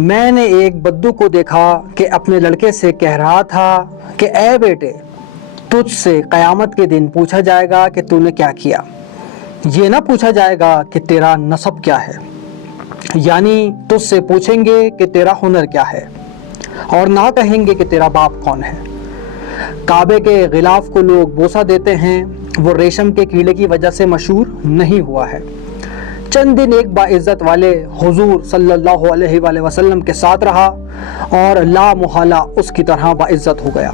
میں نے ایک بدو کو دیکھا کہ اپنے لڑکے سے کہہ رہا تھا کہ اے بیٹے، تجھ سے قیامت کے دن پوچھا جائے گا کہ تو نے کیا کیا، یہ نہ پوچھا جائے گا کہ تیرا نسب کیا ہے، یعنی تجھ سے پوچھیں گے کہ تیرا ہنر کیا ہے، اور نہ کہیں گے کہ تیرا باپ کون ہے۔ کعبے کے غلاف کو لوگ بوسہ دیتے ہیں، وہ ریشم کے کیڑے کی وجہ سے مشہور نہیں ہوا ہے۔ چند دن ایک باعزت والے حضور صلی اللہ علیہ وآلہ وسلم کے ساتھ رہا اور لا محالہ اس کی طرح باعزت ہو گیا۔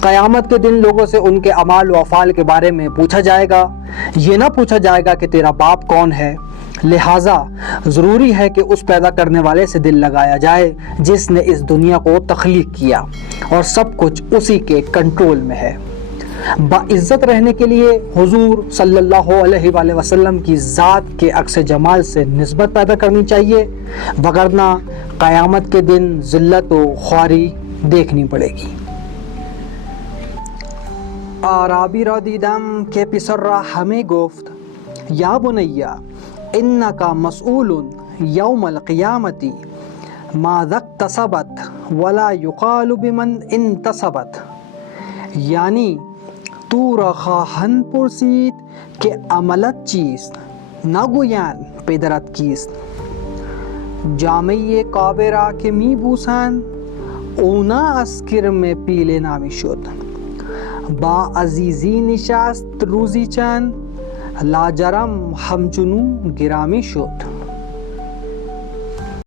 قیامت کے دن لوگوں سے ان کے اعمال و افعال کے بارے میں پوچھا جائے گا، یہ نہ پوچھا جائے گا کہ تیرا باپ کون ہے۔ لہٰذا ضروری ہے کہ اس پیدا کرنے والے سے دل لگایا جائے جس نے اس دنیا کو تخلیق کیا اور سب کچھ اسی کے کنٹرول میں ہے۔ باعزت رہنے کے لیے حضور صلی اللہ علیہ وآلہ وسلم کی ذات کے عکس جمال سے نسبت پیدا کرنی چاہیے، وگرنہ قیامت کے دن ذلت و خواری دیکھنی پڑے گی۔ اعرابی را دیدم که پسر را همه گفت یا بنی انک مسئول یوم القیامت ماذا اکتسبت ولا یقال بمن انتسبت، یعنی تو را خواهند پرسید که عملت چیست، نگویند پدرت کیست. جامعه کعبه را که می بوسند اونا از کرم پیله نامی شد. با عزیزی نشست روزی چند لاجرم همچنو گرامی شد.